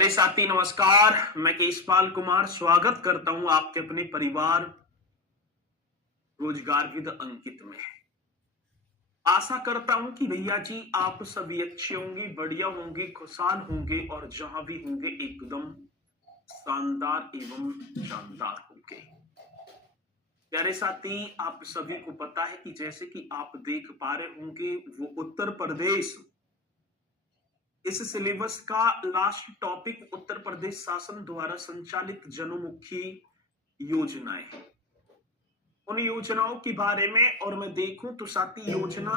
प्यारे साथी नमस्कार। मैं केशपाल कुमार स्वागत करता हूं आपके अपने परिवार रोजगार विद अंकित में। आशा करता हूं कि भैया जी आप सभी अच्छे होंगे, बढ़िया होंगे, खुशहाल होंगे और जहां भी होंगे एकदम शानदार एवं जानदार होंगे। प्यारे साथी आप सभी को पता है कि जैसे कि आप देख पा रहे होंगे वो उत्तर प्रदेश इस सिलेबस का लास्ट टॉपिक उत्तर प्रदेश शासन द्वारा संचालित जनोमुखी योजनाएं हैं। उन योजनाओं के बारे में और मैं देखूं तो साथी योजना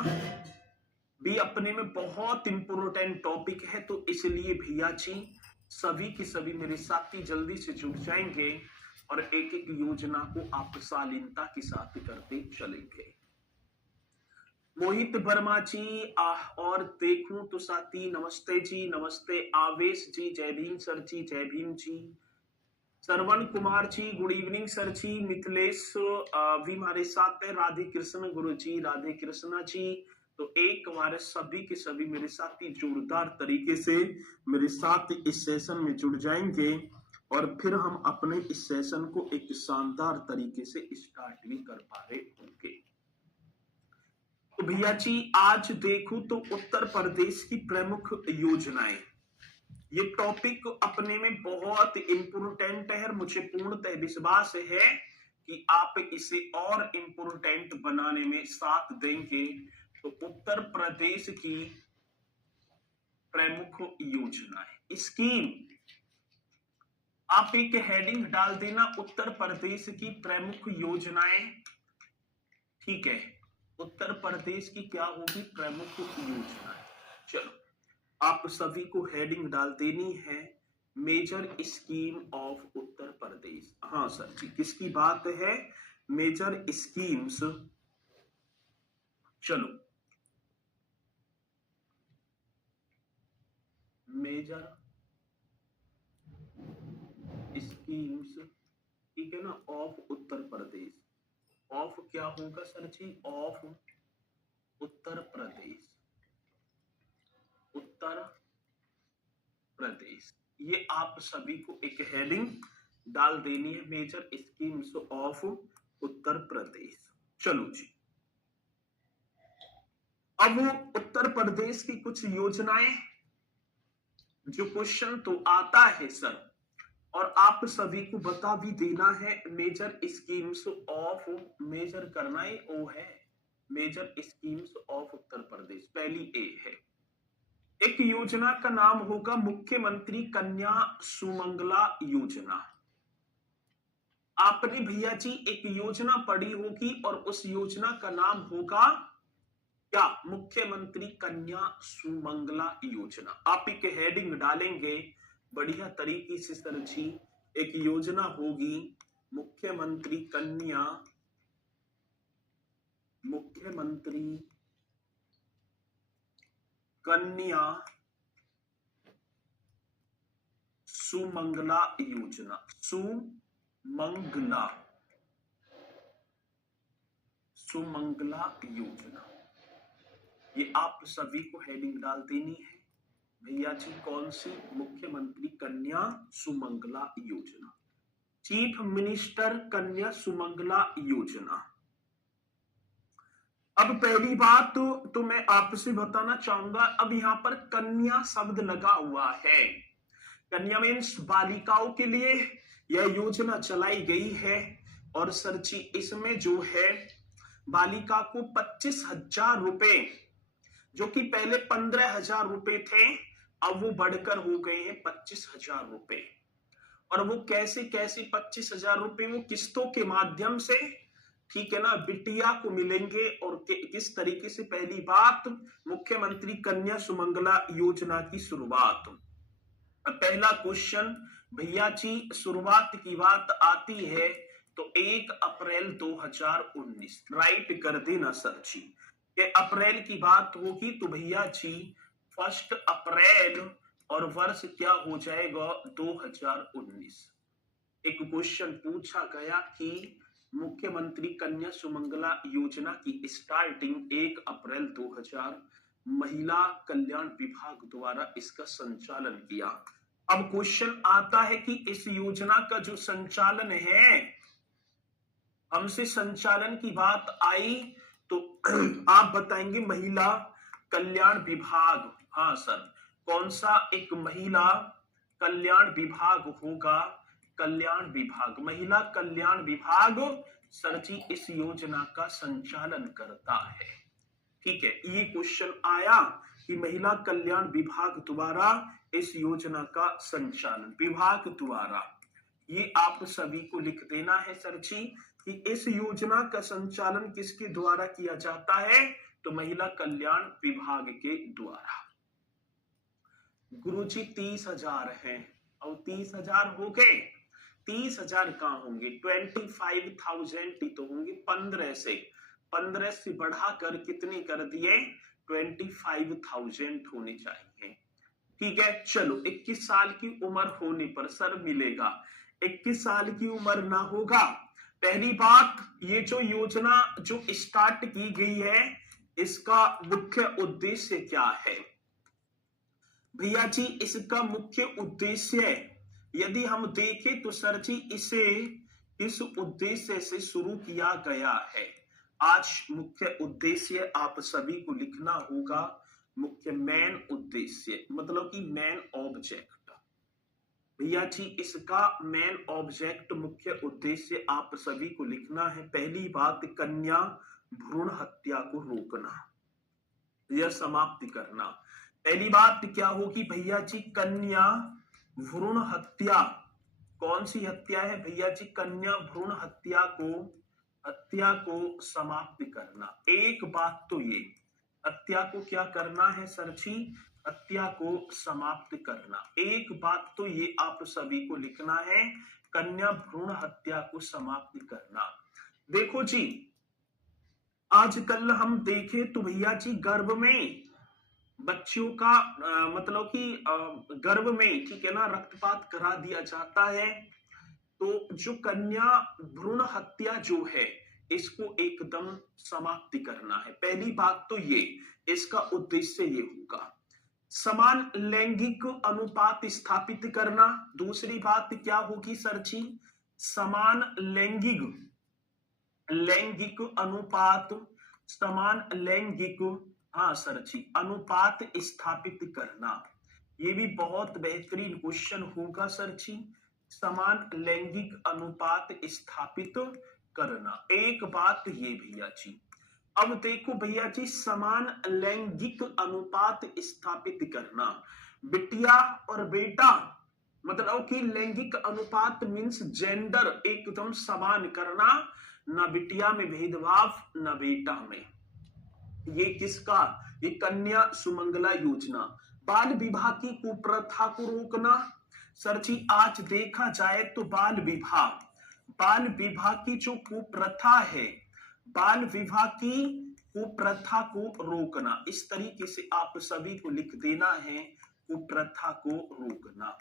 भी अपने में बहुत इंपोर्टेंट टॉपिक है, तो इसलिए भैया जी सभी के सभी मेरे साथी जल्दी से जुड़ जाएंगे और एक एक योजना को आप शालीनता के साथ करते चलेंगे। मोहित वर्मा जी और देखूं तो साथी नमस्ते जी, नमस्ते आवेश जी, जय भीम सर जी, जय Bhim ji. Shravan Kumar ji good evening sir जी। मिथिलेश भी हमारे साथ है। राधे कृष्ण गुरु जी, राधे कृष्णा जी। तो एक हमारे सभी के सभी मेरे साथी जोरदार तरीके से मेरे साथ इस सेशन में जुड़ जाएंगे और फिर हम अपने इस सेशन को एक शानदार तरीके से स्टार्ट भी कर पा रहे होंगे। तो भैया जी आज देखूं तो उत्तर प्रदेश की प्रमुख योजनाएं, ये टॉपिक अपने में बहुत इंपोर्टेंट है और मुझे पूर्णतः विश्वास है कि आप इसे और इंपोर्टेंट बनाने में साथ देंगे। तो उत्तर प्रदेश की प्रमुख योजनाएं स्कीम, आप एक हेडिंग डाल देना उत्तर प्रदेश की प्रमुख योजनाएं। ठीक है, उत्तर प्रदेश की क्या होगी प्रमुख योजनाएं। चलो आप सभी को हेडिंग डाल देनी है major scheme of Uttar Pradesh. हाँ सर जी, किसकी बात है? Major schemes. चलो मेजर स्कीम्स, ठीक है ना, ऑफ उत्तर प्रदेश। ऑफ क्या होगा सर जी? ऑफ उत्तर प्रदेश, उत्तर प्रदेश। ये आप सभी को एक हेडिंग डाल देनी है मेजर स्कीम्स ऑफ उत्तर प्रदेश। चलो जी, अब उत्तर प्रदेश की कुछ योजनाएं, जो क्वेश्चन तो आता है सर और आप सभी को बता भी देना है। मेजर स्कीम्स ऑफ, मेजर करना है ओ है मेजर स्कीम्स ऑफ उत्तर प्रदेश। पहली ए है, एक योजना का नाम होगा मुख्यमंत्री कन्या सुमंगला योजना। आपने भैया जी एक योजना पढ़ी होगी और उस योजना का नाम होगा क्या? मुख्यमंत्री कन्या सुमंगला योजना। आप एक हेडिंग डालेंगे बढ़िया तरीके से सर जी, एक योजना होगी मुख्यमंत्री कन्या सुमंगला योजना। सुमंगला योजना, ये आप सभी को हेडिंग डाल देनी है भैया जी। कौन सी? मुख्यमंत्री कन्या सुमंगला योजना, चीफ मिनिस्टर कन्या सुमंगला योजना। अब पहली बात तो मैं आपसे बताना चाहूंगा, अब यहां पर कन्या शब्द लगा हुआ है। कन्या मीन्स बालिकाओं के लिए यह योजना चलाई गई है और सर जी इसमें जो है बालिका को 25,000 रुपए, जो कि पहले 15,000 रुपए थे, अब वो बढ़कर हो गए हैं 25,000 रुपए। और वो कैसे कैसे 25,000 रुपए? वो किस्तों के माध्यम से, ठीक है ना, बिटिया को मिलेंगे। और किस तरीके से? पहली बात, मुख्यमंत्री कन्या सुमंगला योजना की शुरुआत। पहला क्वेश्चन भैया जी, शुरुआत की बात आती है तो 1 अप्रैल 2019 राइट कर देना सर जी। कि अप्रैल की बात होगी तो भैया जी 1 अप्रैल और वर्ष क्या हो जाएगा? 2019। एक क्वेश्चन पूछा गया कि मुख्यमंत्री कन्या सुमंगला योजना की स्टार्टिंग 1 अप्रैल 2000 महिला कल्याण विभाग द्वारा इसका संचालन किया। अब क्वेश्चन आता है कि इस योजना का जो संचालन है, हमसे संचालन की बात आई तो आप बताएंगे महिला कल्याण विभाग। हाँ सर, कौन सा एक महिला कल्याण विभाग होगा? कल्याण विभाग, महिला कल्याण विभाग सर जी इस योजना का संचालन करता है। ठीक है, ये क्वेश्चन आया कि महिला कल्याण विभाग द्वारा इस योजना का संचालन, विभाग द्वारा, ये आप सभी को लिख देना है सर जी कि इस योजना का संचालन किसके द्वारा किया जाता है? तो महिला कल्याण विभाग के द्वारा। गुरुजी 30,000 हैं और 30,000 हो गए। 30,000 कहां होंगे? 25,000 ही तो होंगे। 15 से बढ़ाकर कितने कर दिए? 25,000 होने चाहिए। ठीक है, चलो 21 साल की उम्र होने पर सर मिलेगा। 21 साल की उम्र ना होगा। पहली बात, ये जो योजना जो स्टार्ट की गई है इसका मुख्य उद्देश्य क्या है? भैया जी इसका मुख्य उद्देश्य यदि हम देखें तो सर जी इसे इस उद्देश्य से शुरू किया गया है। आज मुख्य उद्देश्य आप सभी को लिखना होगा। मुख्य मेन उद्देश्य मतलब कि मेन ऑब्जेक्ट। भैया जी इसका मेन ऑब्जेक्ट, मुख्य उद्देश्य आप सभी को लिखना है। पहली बात, कन्या भ्रूण हत्या को रोकना या समाप्त करना। पहली बात क्या होगी भैया जी? कन्या भ्रूण हत्या। कौन सी हत्या है भैया जी? कन्या भ्रूण हत्या को समाप्त करना। एक बात तो ये, हत्या को क्या करना है सर जी? हत्या को समाप्त करना। एक बात तो ये आप सभी को लिखना है, कन्या भ्रूण हत्या को समाप्त करना। देखो जी, आजकल हम देखें तो भैया जी गर्भ में बच्चियों का मतलब कि गर्भ में, ठीक है ना, रक्तपात करा दिया जाता है। तो जो कन्या भ्रूण हत्या जो है इसको एकदम समाप्ति करना है। पहली बात तो ये, इसका उद्देश्य ये होगा। समान लैंगिक अनुपात स्थापित करना। दूसरी बात क्या होगी सर जी? समान लैंगिक अनुपात, समान लैंगिक, हाँ सर जी, अनुपात स्थापित करना। ये भी बहुत बेहतरीन क्वेश्चन होगा सर जी। समान लैंगिक अनुपात स्थापित करना। एक बात ये भैया जी, अब देखो भैया जी, समान लैंगिक अनुपात स्थापित करना। बिटिया और बेटा, मतलब कि लैंगिक अनुपात मीन्स जेंडर एकदम समान करना, ना बिटिया में भेदभाव ना बेटा में। ये किसका? ये कन्या सुमंगला योजना। बाल विवाह की कुप्रथा को रोकना। सर जी आज देखा जाए तो बाल विवाह की जो कुप्रथा है, बाल विवाह की कुप्रथा को रोकना। इस तरीके से आप सभी को लिख देना है, कुप्रथा को रोकना।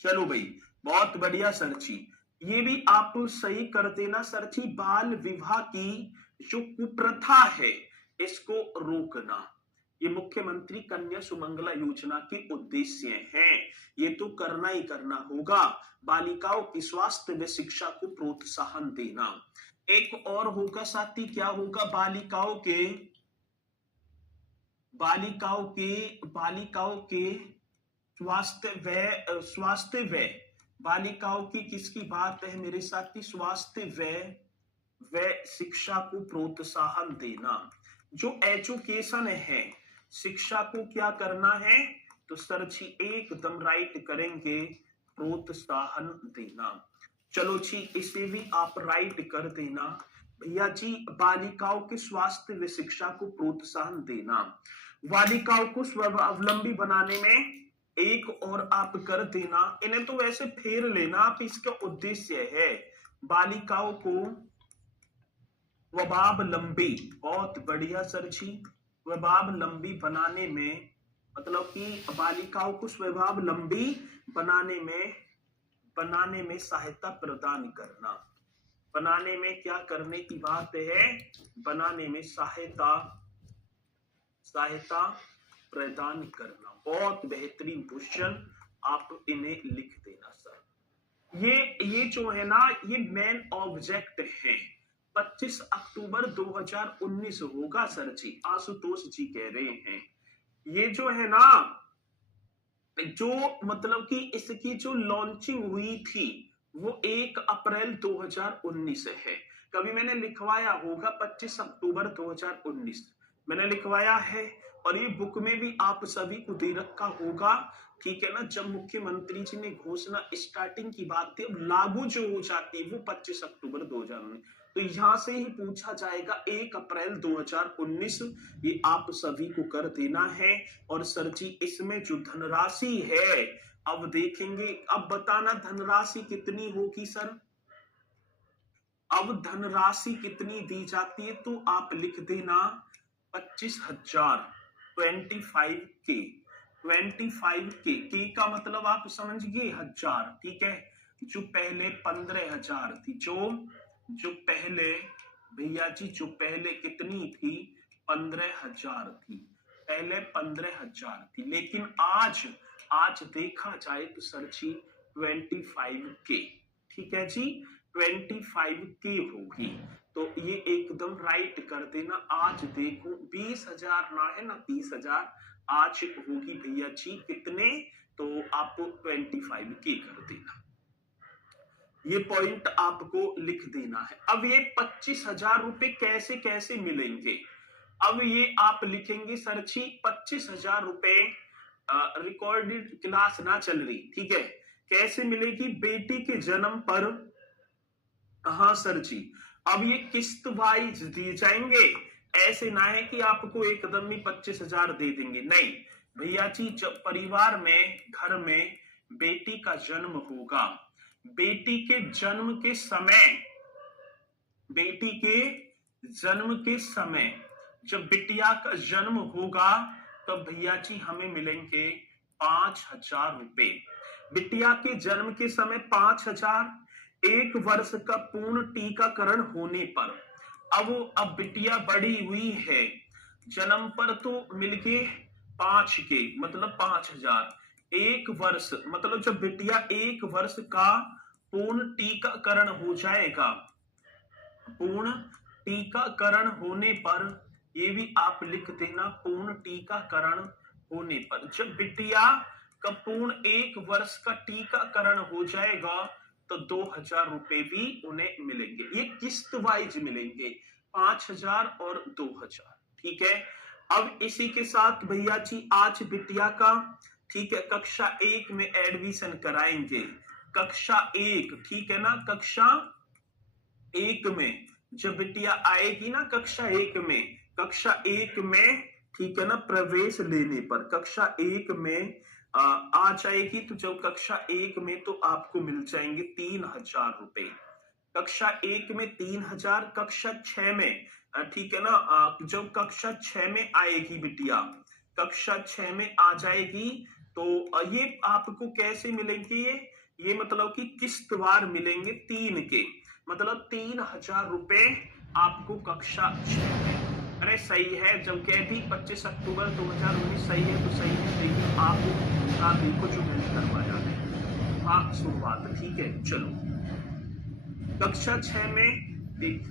चलो भाई बहुत बढ़िया सर जी, ये भी आप सही कर देना सर जी। बाल विवाह की जो कुप्रथा है इसको रोकना, ये मुख्यमंत्री कन्या सुमंगला योजना के उद्देश्य हैं। ये तो करना ही करना होगा। बालिकाओं की स्वास्थ्य व शिक्षा को प्रोत्साहन देना। एक और होगा साथी, क्या होगा? बालिकाओं के स्वास्थ्य व बालिकाओं की किसकी बात है मेरे साथी? स्वास्थ्य व शिक्षा को प्रोत्साहन देना। जो एजुकेशन है, शिक्षा को क्या करना है? तो सर जी एकदम राइट करेंगे, प्रोत्साहन देना। चलो जी इसे भी आप राइट कर देना भैया जी। बालिकाओं के स्वास्थ्य व शिक्षा को प्रोत्साहन देना। बालिकाओं को स्वावलंबी बनाने में एक और आप कर देना। इन्हें तो वैसे फेर लेना आप, इसका उद्देश्य है बालिकाओं को स्वावलंबी। बहुत बढ़िया सर जी, स्वावलंबी बनाने में, मतलब कि बालिकाओं को स्वावलंबी बनाने में सहायता प्रदान करना। बनाने में क्या करने की बात है? बनाने में सहायता प्रदान करना। बहुत बेहतरीन क्वेश्चन आप इन्हें लिख देना सर। ये जो है ना, ये मेन ऑब्जेक्ट है। 25 अक्टूबर 2019 होगा सर जी, आशुतोष जी कह रहे हैं। ये जो है ना, जो मतलब कि इसकी जो लॉन्चिंग हुई थी वो 1 अप्रैल 2019 है। कभी मैंने लिखवाया होगा 25 अक्टूबर 2019 मैंने लिखवाया है, और ये बुक में भी आप सभी को दे रखा होगा, ठीक है ना। जब मुख्यमंत्री जी ने घोषणा स्टार्टिंग की बात थी, अब लागू जो हो जाती है वो 25 अक्टूबर 2019, तो यहां से ही पूछा जाएगा 1 अप्रैल 2019, ये आप सभी को कर देना है। और सर जी इसमें जो धनराशि है, अब देखेंगे, अब बताना धनराशि कितनी होगी सर। अब धनराशि कितनी दी जाती है, तो आप लिख देना 25,000, 25K, 25K का मतलब आप समझ गए, हजार, ठीक है। जो पहले 15,000 थी, जो पहले भैया जी, जो पहले कितनी थी, 15,000 थी, पहले 15,000 थी, लेकिन आज देखा जाए तो सर जी 25K, ठीक है जी, 25K होगी। तो ये एकदम राइट कर देना। आज देखो 20,000 ना है ना 30,000, आज होगी भैया जी कितने, तो आप 25K कर देना। ये पॉइंट आपको लिख देना है। अब ये 25,000 रुपए कैसे कैसे मिलेंगे, अब ये आप लिखेंगे सर जी 25,000 रुपए, रिकॉर्डेड क्लास ना चल रही, ठीक है। कैसे मिलेगी, बेटी के जन्म पर, हाँ सर जी, अब ये किस्त वाइज दिए जाएंगे। ऐसे ना है कि आपको एकदम ही 25,000 दे देंगे, नहीं भैया जी। जब परिवार में, घर में बेटी का जन्म होगा, बेटी के जन्म के समय, बेटी के जन्म के समय जब बिटिया का जन्म होगा, तब भैया जी हमें मिलेंगे 5,000 रुपए। बिटिया के जन्म के समय 5,000, 1 वर्ष का पूर्ण टीकाकरण होने पर। अब बिटिया बड़ी हुई है, जन्म पर तो मिल गए 5K, मतलब 5,000, 1 वर्ष मतलब जब बिटिया 1 वर्ष का पूर्ण टीकाकरण हो जाएगा, पूर्ण टीकाकरण होने पर, ये भी आप लिख देना, पूर्ण टीकाकरण होने पर। जब बिटिया का पूर्ण 1 वर्ष का टीकाकरण हो जाएगा, तो 2,000 रुपए भी उन्हें मिलेंगे। ये किस्त वाइज मिलेंगे, 5,000 और 2,000, ठीक है। अब इसी के साथ भैया जी आज बिटिया का, ठीक है, कक्षा 1 में एडमिशन कराएंगे, कक्षा 1, ठीक है ना, कक्षा 1 में जब बिटिया आएगी ना कक्षा 1 में, कक्षा 1 में, ठीक है ना, प्रवेश लेने पर कक्षा 1 में आ जाएगी, तो जब कक्षा 1 में तो आपको मिल जाएंगे 3,000 रुपए, कक्षा 1 में 3,000, कक्षा 6 में, ठीक है ना, जब कक्षा 6 में आएगी बिटिया, कक्षा 6 में आ जाएगी, तो ये आपको कैसे मिलेंगे, ये मतलब कि किस्तवार मिलेंगे 3 के, मतलब 3,000 रुपए आपको कक्षा 6 में। अरे सही है, जब कह दी 25 अक्टूबर 2019 सही है तो सही है, लेकिन आप देखो जो मैंने करवाया है, हाँ शुरुआत, ठीक है। चलो कक्षा 6 में देख,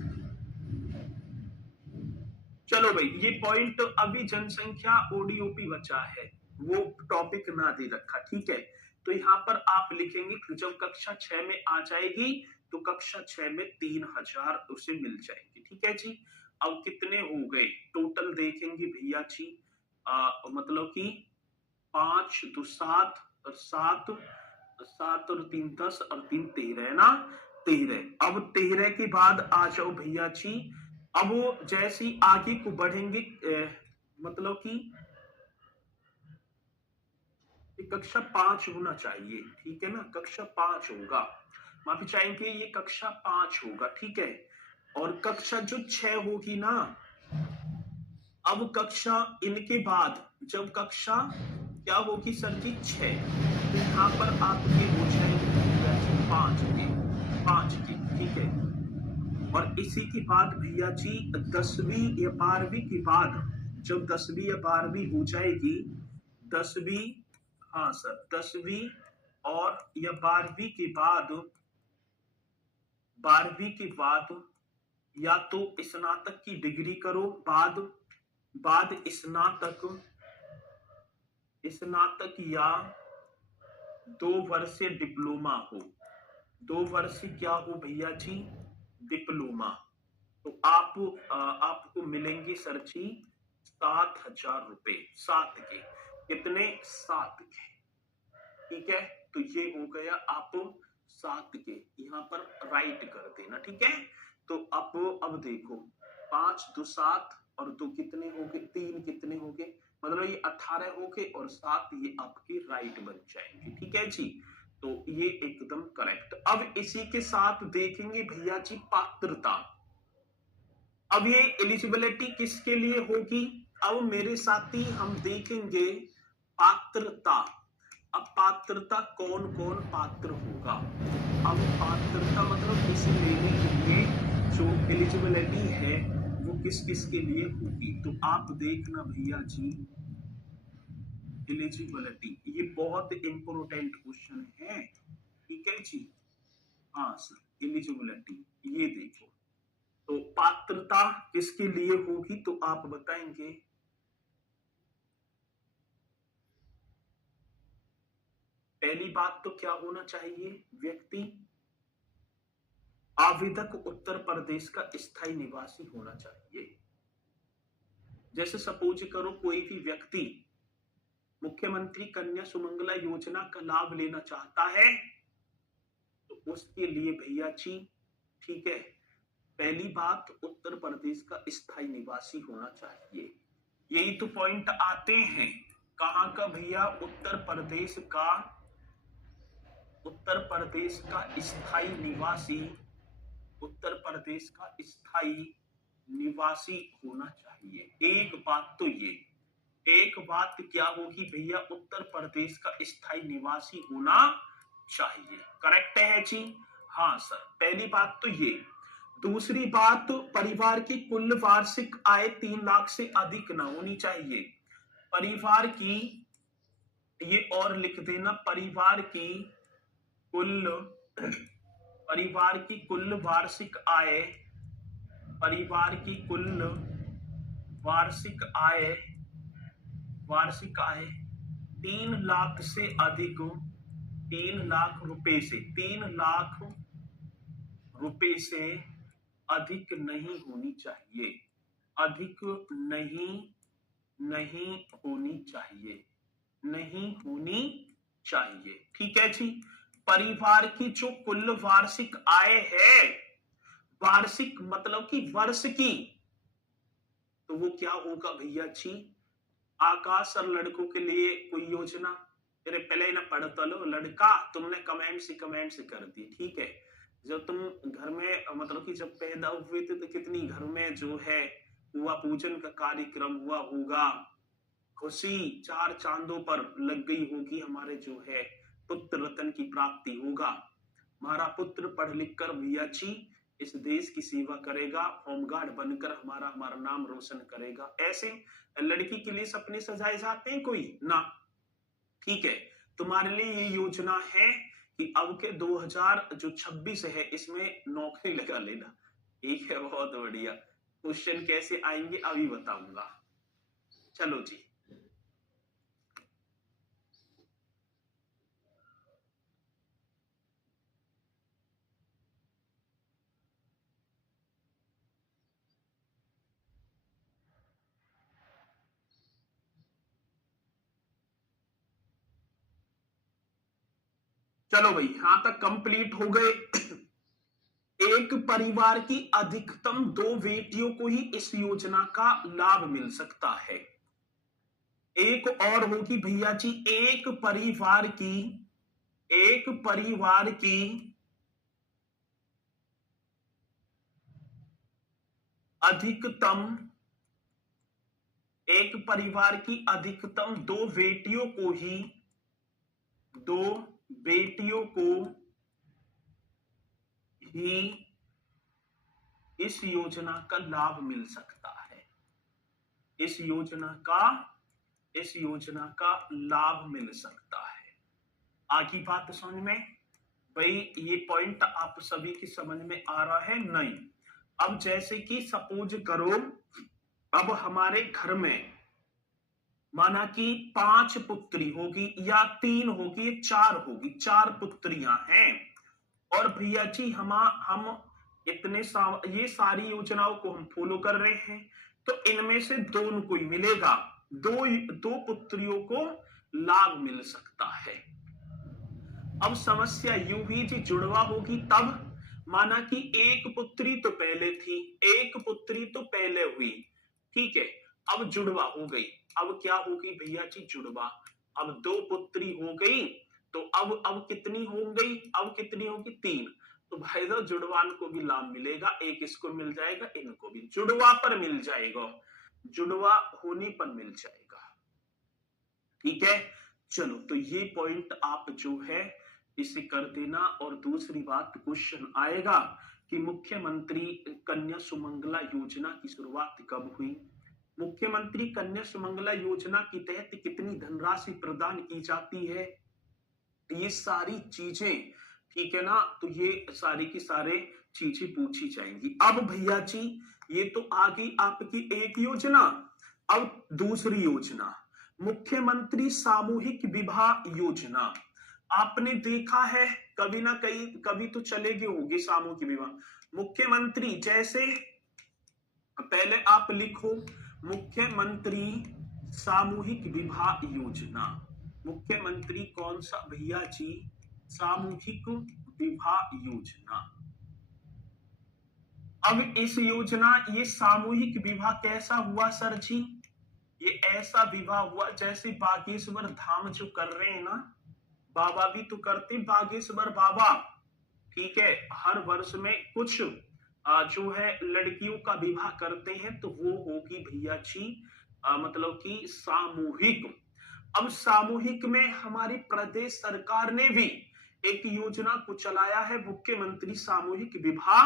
चलो भाई ये पॉइंट, अभी जनसंख्या ओडीओपी बचा है, वो टॉपिक ना दे रखा, ठीक है। तो यहाँ पर आप लिखेंगे जब कक्षा 6 में आ जाएगी, तो कक्षा 6 में 3,000 उसे मिल जाएंगे, ठीक है जी। अब कितने हो गए टोटल देखेंगे भैया जी, मतलब कि 5 तो 7 और 7 और 3 10 और 3 13 है ना, 13। अब 13 के बाद आ जाओ भैया जी, अब वो जैसे ही आगे को बढ़ेंगे, मतलब कि कक्षा 5 होना चाहिए, ठीक है ना, कक्षा 5 होगा, माफी चाहेंगे, ये कक्षा 5 होगा, ठीक है। और कक्षा जो 6 होगी ना, अब कक्षा इनके बाद जब कक्षा क्या होगी सर जी 6, तो यहाँ पर आपके हो जाएंगे 5 के, ठीक है। और इसी के बाद भैया जी 10वीं या 12वीं के बाद, जब 10वीं या 12वीं हो जाएगी, 10वीं, हाँ सर 10वीं और या 12वीं के बाद या तो स्नातक की डिग्री करो, बाद स्नातक या 2 वर्षीय डिप्लोमा हो। 2 वर्षीय क्या हो भैया जी? डिप्लोमा। तो आपको मिलेंगे सर जी 7,000 रुपए। 7 के कितने? 7 के। ठीक है, तो ये हो गया आप 7 के, यहाँ पर राइट कर देना। ठीक है, तो अब देखो 5 2 7 और 2 कितने हो गए? 3 कितने हो गए? मतलब ये 18 हो गए और 7 ये आपके राइट बन जाएंगे। ठीक है जी, तो ये एकदम करेक्ट। अब इसी के साथ देखेंगे भैया जी पात्रता। अब ये एलिजिबिलिटी किसके लिए होगी? अब मेरे साथी हम देखेंगे पात्रता। अब पात्रता कौन कौन पात्र होगा? अब पात्रता मतलब इस लेने के लिए जो एलिजिबिलिटी है वो किस किस के लिए होगी, तो आप देखना भैया जी एलिजिबिलिटी, ये बहुत इंपोर्टेंट क्वेश्चन है। ठीक है जी, हाँ सर एलिजिबिलिटी ये देखो, तो पात्रता किसके लिए होगी तो आप बताएंगे? पहली बात तो क्या होना चाहिए? व्यक्ति आवेदक उत्तर प्रदेश का स्थायी निवासी होना चाहिए। जैसे सपोज करो कोई भी व्यक्ति मुख्यमंत्री कन्या सुमंगला योजना का लाभ लेना चाहता है तो उसके लिए भैया जी, ठीक है, पहली बात उत्तर प्रदेश का स्थायी निवासी होना चाहिए। यही तो पॉइंट आते हैं कहां का भैया? उत्तर प्रदेश का स्थायी निवासी, उत्तर प्रदेश का स्थायी निवासी होना चाहिए। एक बात तो ये, एक बात क्या होगी भैया? उत्तर प्रदेश का स्थायी निवासी होना चाहिए। करेक्ट है जी? हाँ सर, पहली बात तो ये। दूसरी बात, परिवार की कुल वार्षिक आय 3 लाख से अधिक न होनी चाहिए। परिवार की, ये और लिख देना, परिवार की कुल वार्षिक आय, परिवार की कुल वार्षिक आय 3 लाख से अधिक, 3 लाख रुपए से, 3 लाख रुपए से अधिक नहीं होनी चाहिए। अधिक नहीं होनी चाहिए, नहीं होनी चाहिए। ठीक है जी, परिवार की जो कुल वार्षिक आय है, वार्षिक मतलब कि वर्ष की, तो वो क्या होगा भैया जी? आकाश और लड़कों के लिए कोई योजना, तेरे पहले ना पढ़ता लो लड़का, तुमने कमेंट से कर दी। ठीक है, जब तुम घर में मतलब कि जब पैदा हुए थे तो कितनी घर में जो है हुआ पूजन का कार्यक्रम हुआ होगा, खुशी 4 चांदों पर लग गई होगी, हमारे जो है पुत्र रतन की प्राप्ति होगा। हमारा पुत्र पढ़ लिख कर भैया जी इस देश की सेवा करेगा, होमगार्ड बनकर हमारा नाम रोशन करेगा। ऐसे लड़की के लिए सपने सजाए जाते हैं कोई ना? ठीक है, तुम्हारे लिए ये योजना है कि अब के 2026 है इसमें नौकरी लगा लेना। ठीक है, बहुत बढ़िया। क्वेश्चन कैसे आएंगे अभी बताऊंगा। चलो जी, चलो भाई यहां तक कंप्लीट हो गए। एक परिवार की अधिकतम 2 बेटियों को ही इस योजना का लाभ मिल सकता है। एक और होगी भैया जी, एक परिवार की अधिकतम, एक परिवार की अधिकतम 2 बेटियों को ही, 2 बेटियों को ही इस योजना का लाभ मिल सकता है। इस योजना का लाभ मिल सकता है। आगे बात समझ में? भाई ये पॉइंट आप सभी की समझ में आ रहा है? नहीं। अब जैसे कि सपोज करो, अब हमारे घर में माना कि 5 पुत्री होगी या 3 होगी, 4 होगी, 4 पुत्रियां हैं। और भैया जी हम ये सारी योजनाओं को हम फॉलो कर रहे हैं, तो इनमें से दोनों को ही मिलेगा, दो पुत्रियों को लाभ मिल सकता है। अब समस्या यूं ही जी जुड़वा होगी तब, माना कि एक पुत्री तो पहले थी, एक पुत्री तो पहले हुई, ठीक है, अब जुड़वा हो गई। अब क्या होगी भैया जी? जुड़वा। अब 2 पुत्री हो गई, तो अब कितनी हो गई? अब कितनी होगी? 3। तो भाई साहब जुड़वान को भी लाभ मिलेगा, एक इसको मिल जाएगा, इनको भी जुड़वा पर मिल जाएगा, जुड़वा होने पर मिल जाएगा। ठीक है, चलो तो ये पॉइंट आप जो है इसे कर देना। और दूसरी बात, क्वेश्चन आएगा कि मुख्यमंत्री कन्या सुमंगला योजना की शुरुआत कब हुई? मुख्यमंत्री कन्या सुमंगला योजना के तहत कितनी धनराशि प्रदान की जाती है? ये सारी चीजें, ठीक है ना, तो ये सारी की सारे चीजें पूछी जाएंगी। अब भैया जी ये तो आ गई आपकी एक योजना। अब दूसरी योजना, मुख्यमंत्री सामूहिक विवाह योजना। आपने देखा है कभी ना कहीं, कभी तो चले गए होंगे सामूहिक विवाह। मुख्यमंत्री जैसे, पहले आप लिखो मुख्यमंत्री सामूहिक विवाह योजना। मुख्यमंत्री कौन सा भैया जी? सामूहिक विवाह योजना। अब इस योजना, ये सामूहिक विवाह कैसा हुआ सर जी? ये ऐसा विवाह हुआ जैसे बागेश्वर धाम जो कर रहे हैं ना, बाबा भी तो करते, बागेश्वर बाबा, ठीक है, हर वर्ष में कुछ जो है लड़कियों का विवाह करते हैं, तो वो होगी भैया जी मतलब कि सामूहिक। अब सामूहिक में हमारी प्रदेश सरकार ने भी एक योजना को चलाया है, मुख्यमंत्री सामूहिक विवाह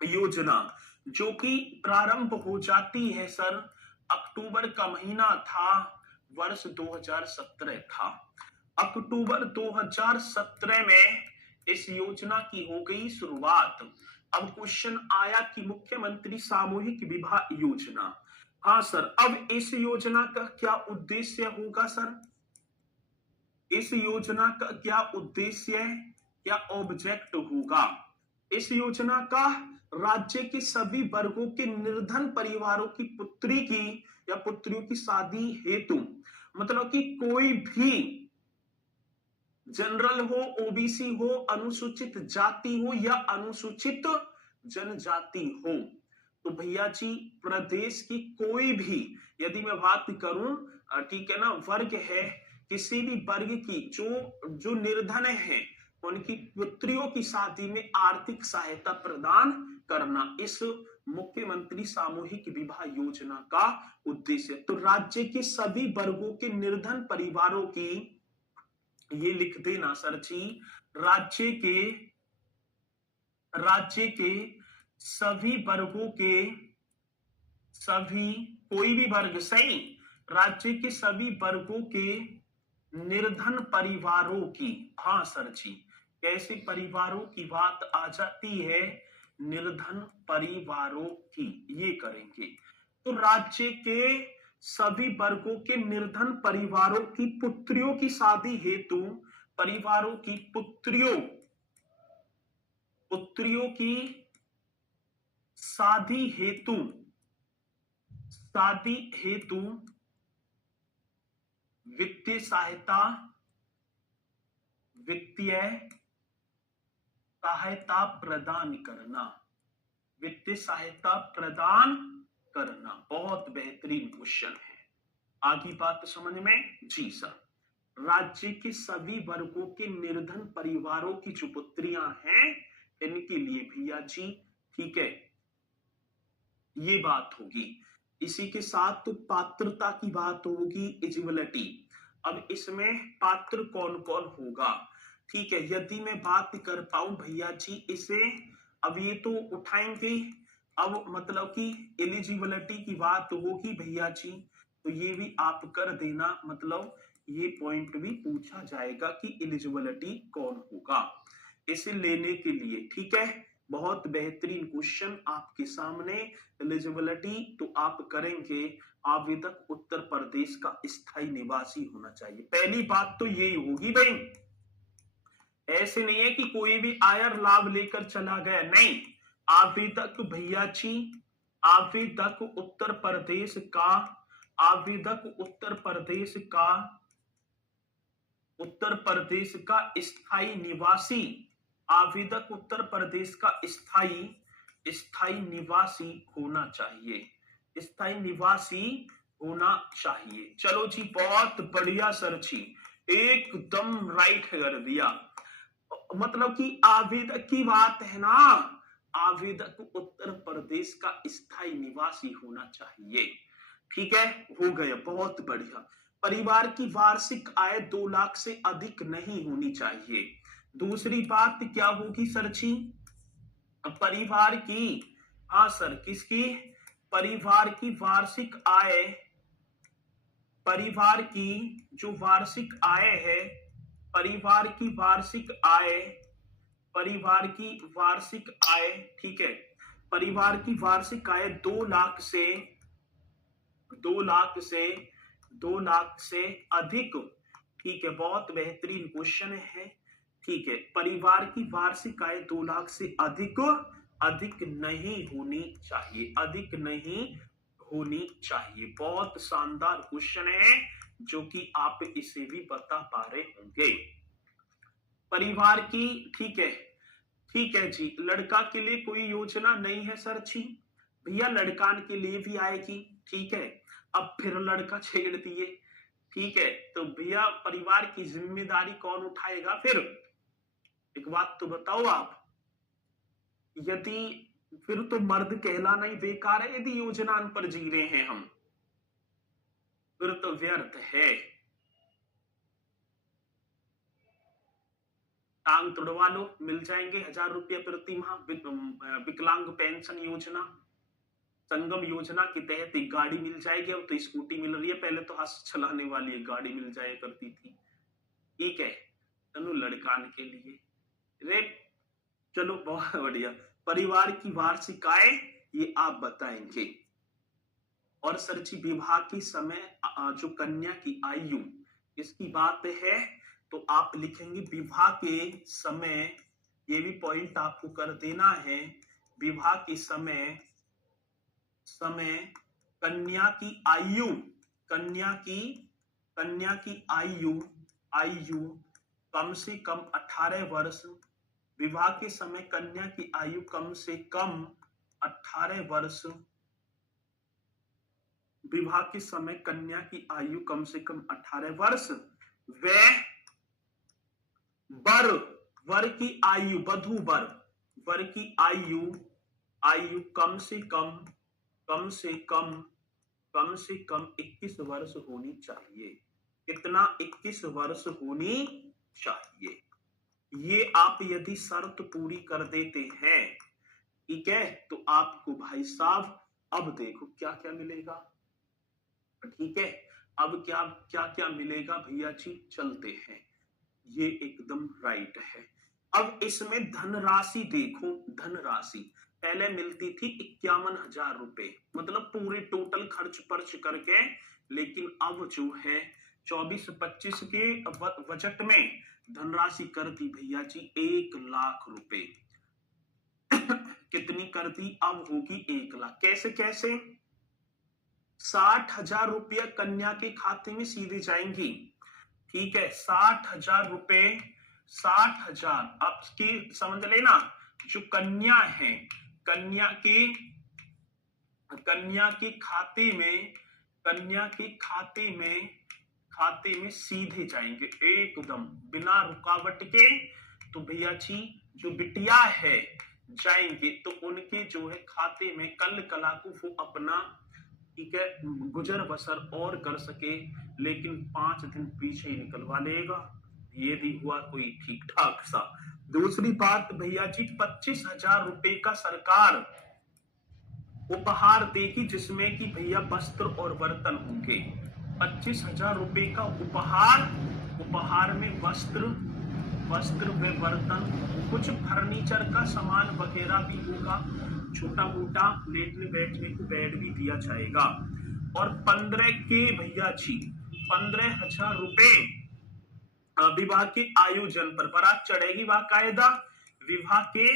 योजना, जो कि प्रारंभ हो जाती है सर, अक्टूबर का महीना था, वर्ष 2017 था। अक्टूबर 2017 में इस योजना की हो गई शुरुआत। अब क्वेश्चन आया कि मुख्यमंत्री सामूहिक विवाह योजना, हाँ सर, अब इस योजना का क्या उद्देश्य होगा सर? इस योजना का क्या उद्देश्य है, क्या ऑब्जेक्ट होगा? इस योजना का राज्य के सभी वर्गों के निर्धन परिवारों की पुत्री की या पुत्रियों की शादी हेतु, मतलब कि कोई भी जनरल हो, ओबीसी हो, अनुसूचित जाति हो या अनुसूचित जनजाति हो, तो भैया जी प्रदेश की कोई भी, यदि मैं बात करूं, ठीक है ना, वर्ग है, किसी भी वर्ग की जो निर्धन है, उनकी पुत्रियों की शादी में आर्थिक सहायता प्रदान करना, इस मुख्यमंत्री सामूहिक विवाह योजना का उद्देश्य। तो राज्य के सभी वर्गों के निर्धन परिवारों की, ये लिख देना सर जी, राज्य के सभी वर्गों के, सभी, कोई भी वर्ग सही, राज्य के सभी वर्गों के निर्धन परिवारों की, हाँ सर जी, कैसे परिवारों की बात आ जाती है? निर्धन परिवारों की, ये करेंगे। तो राज्य के सभी वर्गों के निर्धन परिवारों की पुत्रियों की शादी हेतु, परिवारों की पुत्रियों की शादी हेतु वित्तीय सहायता प्रदान करना, वित्तीय सहायता प्रदान करना। बहुत बेहतरीन क्वेश्चन है, आगे बात समझ में जी सर। राज्य के सभी वर्गों के निर्धन परिवारों की जो पुत्रियां हैं, इनके लिए भैया जी, ठीक है, ये बात होगी। इसी के साथ तो पात्रता की बात होगी, एलिजिबिलिटी। अब इसमें पात्र कौन कौन होगा, ठीक है, यदि मैं बात कर पाऊं भैया जी इसे, अब ये तो उठाएंगे, अब मतलब कि एलिजिबिलिटी की बात होगी भैया जी, तो ये भी आप कर देना, मतलब ये पॉइंट भी पूछा जाएगा कि एलिजिबिलिटी कौन होगा इसे लेने के लिए। ठीक है, बहुत बेहतरीन क्वेश्चन आपके सामने। एलिजिबिलिटी तो आप करेंगे, आवेदक उत्तर प्रदेश का स्थायी निवासी होना चाहिए। पहली बात तो यही होगी भाई, ऐसे नहीं है कि कोई भी आयर लाभ लेकर चला गया, नहीं। आवेदक भैया जी, आवेदक उत्तर प्रदेश का, आवेदक उत्तर प्रदेश का स्थायी निवासी, आवेदक उत्तर प्रदेश का स्थायी निवासी होना चाहिए, स्थायी निवासी होना चाहिए। चलो जी, बहुत बढ़िया सर जी, एकदम राइट कर दिया। मतलब कि आवेदक की बात है ना, आवेदक उत्तर प्रदेश का स्थायी निवासी होना चाहिए। ठीक है, हो गया, बहुत बढ़िया। परिवार की वार्षिक आय 2 लाख से अधिक नहीं होनी चाहिए। दूसरी बात क्या होगी सर जी? परिवार की, हाँ सर, किसकी? परिवार की वार्षिक आय, परिवार की जो वार्षिक आय है, परिवार की वार्षिक आय, परिवार की वार्षिक आय, ठीक है, परिवार की वार्षिक आय 2 लाख से 2 लाख से अधिक। ठीक है, बहुत बेहतरीन क्वेश्चन है। ठीक है, परिवार की वार्षिक आय 2 लाख से अधिक नहीं होनी चाहिए, अधिक नहीं होनी चाहिए। बहुत शानदार क्वेश्चन है, जो कि आप इसे भी बता पा रहे होंगे। परिवार की, ठीक है जी। लड़का के लिए कोई योजना नहीं है सर जी? भैया लड़कान के लिए भी आएगी। ठीक है, अब फिर लड़का छेड़ दिए। ठीक है, तो भैया परिवार की जिम्मेदारी कौन उठाएगा फिर? एक बात तो बताओ आप, यदि फिर तो मर्द कहलाना ही बेकार है, यदि योजना पर जी रहे हैं हम, फिर तो व्यर्थ है। टांग तुड़वा लो, मिल जाएंगे 1000 रुपया प्रति माह। विकलांग पेंशन योजना, संगम योजना के तहत एक गाड़ी मिल जाएगी, अब तो स्कूटी मिल रही है, पहले तो हाथ चलाने वाली एक गाड़ी मिल जाया करती थी। ठीक है, चलो लड़कान के लिए रे, चलो बहुत बढ़िया। परिवार की वार्षिक आय ये आप बताएंगे। और सर जी, विवाह के समय जो कन्या की आयु, इसकी बात है तो आप लिखेंगे विवाह के समय, ये भी पॉइंट आपको कर देना है। विवाह के समय कन्या की आयु, कन्या की आयु कम से कम 18 वर्ष। विवाह के समय कन्या की आयु कम से कम 18 वर्ष। विवाह के समय कन्या की आयु कम से कम 18 वर्ष। वर की आयु, वधू वर की आयु कम से कम 21 वर्ष होनी चाहिए। कितना? 21 वर्ष होनी चाहिए। ये आप यदि शर्त पूरी कर देते हैं, ठीक है, तो आपको भाई साहब अब देखो क्या क्या मिलेगा। ठीक है, अब क्या मिलेगा भैया जी, चलते हैं। ये एकदम राइट है। अब इसमें धनराशि देखो, धनराशि पहले मिलती थी 51,000 रुपए, मतलब पूरे टोटल खर्च पर्च करके। लेकिन अब जो है 24-25 के बजट में धनराशि कर दी भैया जी 1 लाख रुपए। कितनी कर दी? अब होगी 1 लाख। कैसे? 60,000 रुपया कन्या के खाते में सीधे जाएंगी। ठीक है, 60,000 रुपए, 60,000 अब की समझ लेना। जो कन्या है, कन्या के खाते में सीधे जाएंगे एकदम बिना रुकावट के। तो भैया जी जो बिटिया है जाएंगे तो उनके जो है खाते में कल कला को वो अपना, ठीक है, गुजर बसर और कर सके। लेकिन 5 दिन पीछे ही निकलवा लेगा, ये भी हुआ कोई ठीक ठाक सा। दूसरी बात भैया जी 25,000 रुपए का सरकार उपहार देगी, जिसमें कि भैया वस्त्र और बर्तन होंगे। 25,000 रुपए का उपहार। उपहार में वस्त्र वस्त्र व बर्तन, कुछ फर्नीचर का सामान वगैरह भी होगा, छोटा मोटा लेटने बैठने को बेड भी दिया जाएगा। और 15 के भैया जी 15,000 रुपए विवाह के आयोजन पर, बारात चढ़ेगी बाकायदा, विवाह के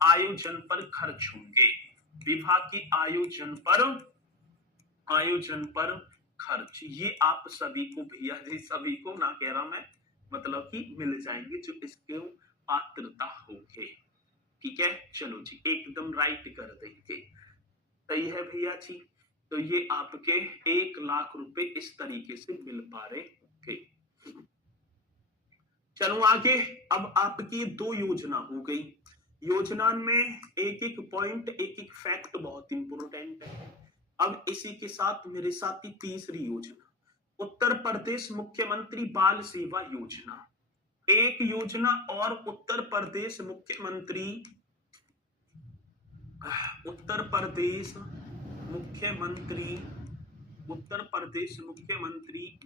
आयोजन पर खर्च होंगे। विवाह के आयोजन पर खर्च, ये आप सभी को भैया जी, सभी को ना कह रहा मैं, मतलब कि मिल जाएंगे जो इसके पात्रता होंगे। ठीक है, चलो जी एकदम राइट कर देंगे। सही है भैया जी। तो ये आपके 1 लाख रुपए इस तरीके से मिल पा रहे होंगे। चलो आगे। अब आपकी 2 योजना हो गई। योजना में एक एक पॉइंट, एक एक फैक्ट बहुत इंपोर्टेंट है। अब इसी के साथ मेरे साथ ही तीसरी योजना, उत्तर प्रदेश मुख्यमंत्री बाल सेवा योजना। एक योजना और उत्तर प्रदेश मुख्यमंत्री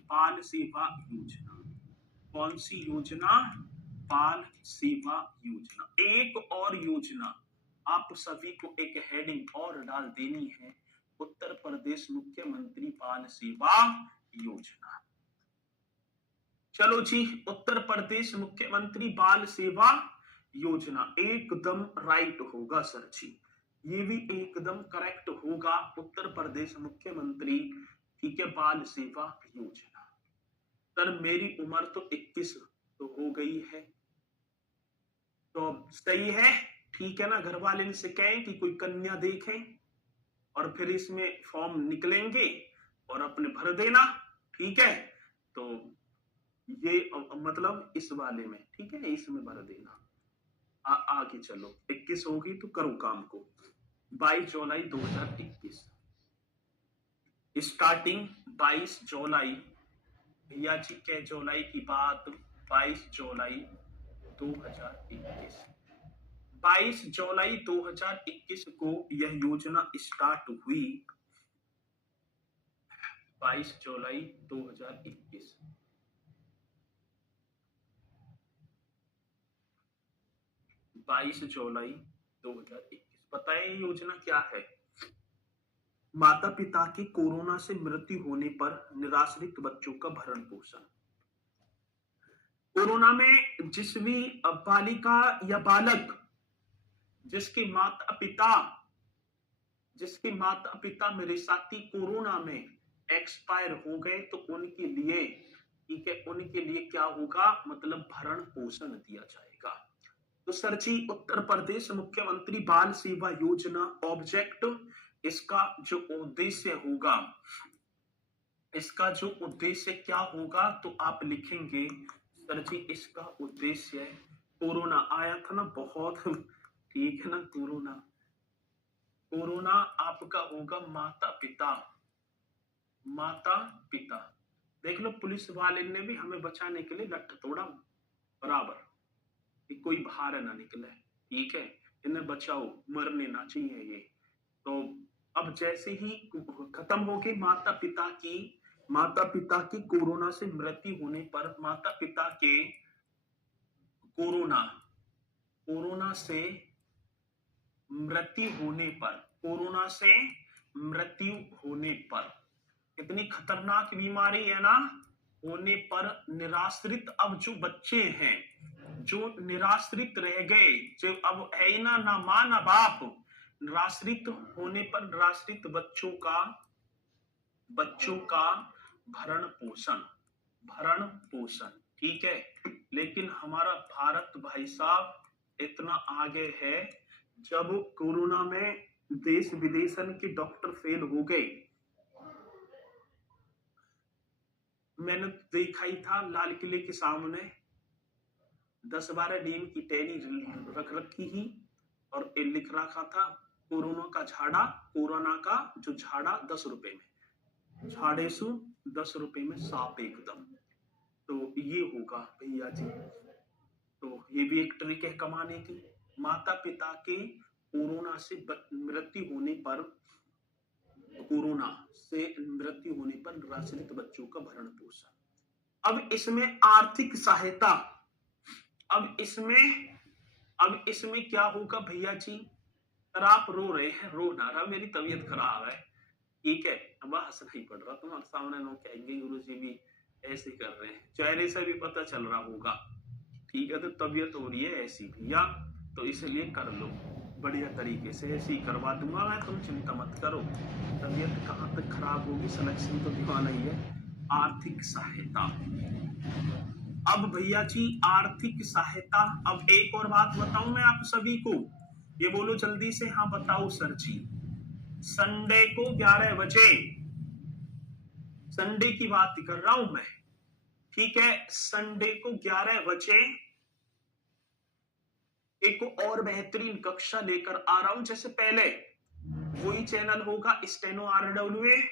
बाल सेवा योजना। कौन सी योजना? बाल सेवा योजना। एक और योजना आप सभी को एक हेडिंग और डाल देनी है, उत्तर प्रदेश मुख्यमंत्री बाल सेवा योजना। चलो जी, उत्तर प्रदेश मुख्यमंत्री बाल सेवा योजना एकदम राइट होगा सर जी, ये भी एकदम करेक्ट होगा, उत्तर प्रदेश मुख्यमंत्री, ठीक है, बाल सेवा योजना। सर मेरी उम्र तो 21 तो हो गई है, तो सही है, ठीक है ना। घर वाले इनसे कहें कि कोई कन्या देखें और फिर इसमें फॉर्म निकलेंगे और अपने भर देना, ठीक है। तो ये मतलब इस वाले में, ठीक है, इसमें भर देना। आगे चलो, 21 होगी तो करो काम को। 22 जुलाई 2021 स्टार्टिंग, 22 जुलाई भैया जी के जुलाई की बात, 22 जुलाई 2021 22 जुलाई 2021 को यह योजना स्टार्ट हुई। 22 जुलाई 2021 22 जुलाई 2021 बताइए योजना क्या है? माता पिता की कोरोना से मृत्यु होने पर निराश्रित बच्चों का भरण पोषण। कोरोना में जिस भी बालिका या बालक जिसके माता पिता मेरे साथी कोरोना में एक्सपायर हो गए, तो उनके लिए, ठीक है, उनके लिए क्या होगा, मतलब भरण पोषण दिया जाएगा। तो सर जी उत्तर प्रदेश मुख्यमंत्री बाल सेवा योजना ऑब्जेक्ट, इसका जो उद्देश्य होगा, इसका जो उद्देश्य क्या होगा, तो आप लिखेंगे सर जी इसका उद्देश्य, कोरोना आया था ना बहुत, ठीक है ना, कोरोना आपका होगा माता पिता। देख लो पुलिस वाले ने भी हमें बचाने के लिए लठ तोड़ा बराबर, कि कोई बाहर ना निकले, ठीक है, इन्हें बचाओ, मरने ना चाहिए ये। तो अब जैसे ही खत्म हो गई माता पिता की कोरोना से मृत्यु होने पर, माता पिता के कोरोना से मृत्यु होने पर, कितनी खतरनाक बीमारी है ना, होने पर निराश्रित, अब जो बच्चे हैं जो निराश्रित रह गए, जो अब है ही ना मां ना बाप, निराश्रित होने पर निराश्रित बच्चों का भरण पोषण, ठीक है। लेकिन हमारा भारत भाई साहब इतना आगे है, जब कोरोना में देश विदेशन के डॉक्टर फेल हो गए, मैंने देखा ही था लाल किले के सामने 10-12 नीम की टहनी रख रखी ही, और लिख रखा था कोरोना का जो झाड़ा 10 रुपए में, झाड़ेसु 10 रुपए में साफ एकदम। तो ये होगा भैया जी, तो ये भी एक ट्रिक है कमाने की। माता पिता के कोरोना से मृत्यु होने पर कोरोना से मृत्यु होने पर निराश्रित बच्चों का भरण पोषण। अब इसमें आर्थिक सहायता, अब इसमें क्या होगा भैया जी? अगर आप रो रहे हैं, रो ना रहा, मेरी तबीयत खराब है, ठीक है, अब हंसना ही पड़ रहा, तुम्हारे सामने लोग कहेंगे गुरु जी भी ऐसे कर रहे हैं, चेहरे से भी पता चल रहा होगा, ठीक है, तो तबीयत हो रही है ऐसी भैया, तो इसलिए कर लो बढ़िया तरीके से, ऐसे ही करवा दूंगा मैं, तुम चिंता मत करो। तबीयत कहाँ तक खराब होगी, सिलेक्शन तो दिवाना ही है। आर्थिक सहायता, अब भैया जी आर्थिक सहायता, अब एक और बात बताऊं मैं आप सभी को, ये बोलो जल्दी से, हाँ बताओ सर जी। संडे को 11 बजे, संडे की बात कर रहा हूं मैं, ठीक है, संडे को 11 बजे एक और बेहतरीन कक्षा लेकर आ रहा हूं, जैसे पहले वही चैनल होगा स्टेनो RWA,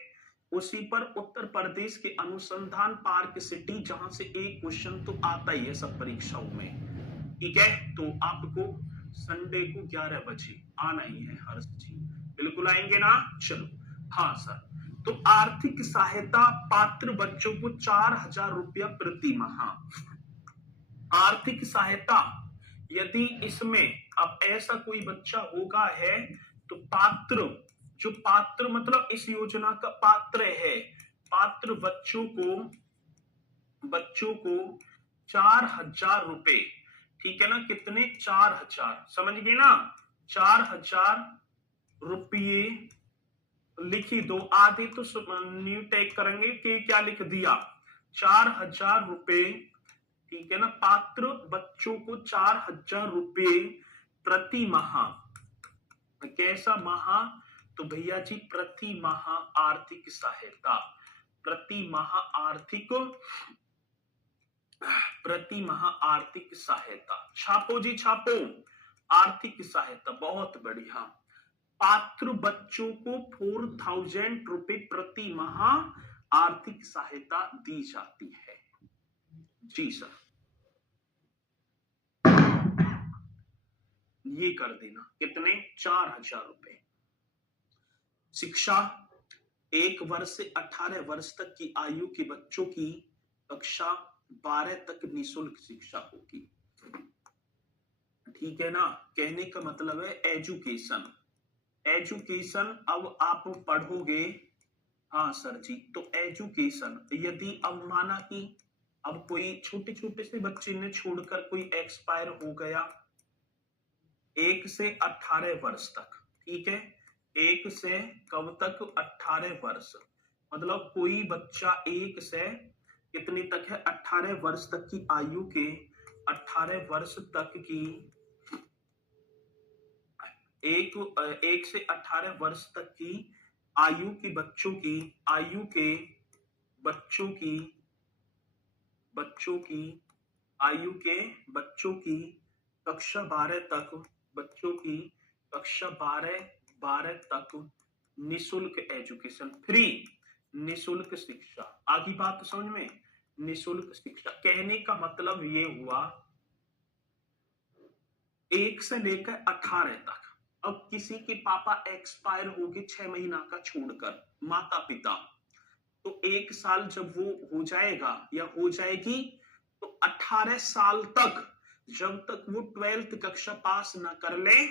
उसी पर उत्तर प्रदेश के अनुसंधान पार्क सिटी, जहां से एक क्वेश्चन तो आता ही है सब परीक्षाओं में, ठीक है, तो आपको संडे को 11 बजे आना ही है हर्ष जी, बिल्कुल आएंगे ना? चलो, हाँ सर। तो आर्थिक सहायता पात्र बच्चों को 4,000 रुपया प्रति माह, आर्थिक सहायता, यदि इसमें अब ऐसा कोई बच्चा होगा है तो पात्र, जो पात्र मतलब इस योजना का पात्र है, पात्र बच्चों को 4,000 रुपए, ठीक है ना, कितने? 4,000, समझ गए ना? 4,000 रुपये लिख ही दो, आधे तो न्यू टैग करेंगे कि क्या लिख दिया, 4,000 रुपए, ठीक है ना, पात्र बच्चों को 4,000 रुपये प्रति माह, कैसा माह? तो भैया जी प्रति माह आर्थिक सहायता, प्रति माह आर्थिक सहायता, छापो जी छापो, आर्थिक सहायता, बहुत बढ़िया, पात्र बच्चों को 4,000 रुपए प्रति माह आर्थिक सहायता दी जाती है। जी सर, ये कर देना, कितने? 4,000 रुपए। शिक्षा, 1 वर्ष से 18 वर्ष तक की आयु के बच्चों की कक्षा 12 तक निःशुल्क शिक्षा होगी, ठीक है ना? कहने का मतलब है एजुकेशन, एजुकेशन, अब आप पढ़ोगे, हाँ सर जी, तो एजुकेशन, यदि अब माना कि अब कोई छोटे छोटे से बच्चे ने छोड़कर कोई एक्सपायर हो गया, 1 से 18 वर्ष तक, ठीक है, 1 से कब तक? 18 वर्ष, मतलब कोई बच्चा 1 से कितने तक है? 18 वर्ष तक की आयु के, 18 वर्ष तक की, एक से 18 वर्ष तक की आयु के बच्चों की, बच्चों की कक्षा 12 तक, बच्चों की कक्षा 12 तक निःशुल्क एजुकेशन, फ्री, निःशुल्क शिक्षा, आगे बात समझ में? निःशुल्क शिक्षा, कहने का मतलब ये हुआ 1 से लेकर 18 तक। अब किसी के पापा एक्सपायर हो गए 6 महीना का छोड़कर, माता पिता, तो 1 साल जब वो हो जाएगा या हो जाएगी, तो 18 साल तक, जब तक वो 12th कक्षा पास ना कर ले,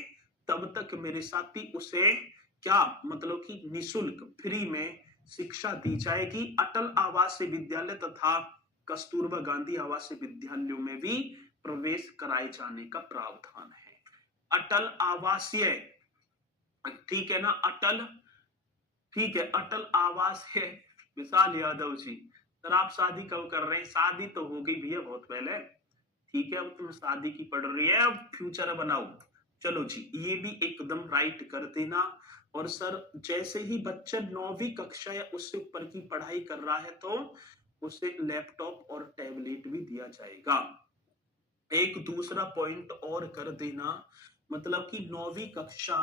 तब तक मेरे साथी उसे क्या मतलब कि निःशुल्क, फ्री में शिक्षा दी जाएगी। अटल आवासीय विद्यालय तथा कस्तूरबा गांधी आवासीय विद्यालयों में भी प्रवेश कराए जाने का प्रावधान है। अटल आवासीय, ठीक है ना, अटल, ठीक है, अटल आवासीय, विशाल यादव जी, सर आप शादी कब कर रहे हैं? शादी तो हो गई भैया बहुत पहले, ठीक है, अब तुम शादी की पढ़ रही है, अब फ्यूचर बनाओ। चलो जी, ये भी एकदम राइट कर देना। और सर जैसे ही बच्चा 9वीं कक्षा या उससे ऊपर की पढ़ाई कर रहा है तो उसे लैपटॉप और टैबलेट भी दिया जाएगा। एक दूसरा पॉइंट और कर देना, मतलब कि 9वीं कक्षा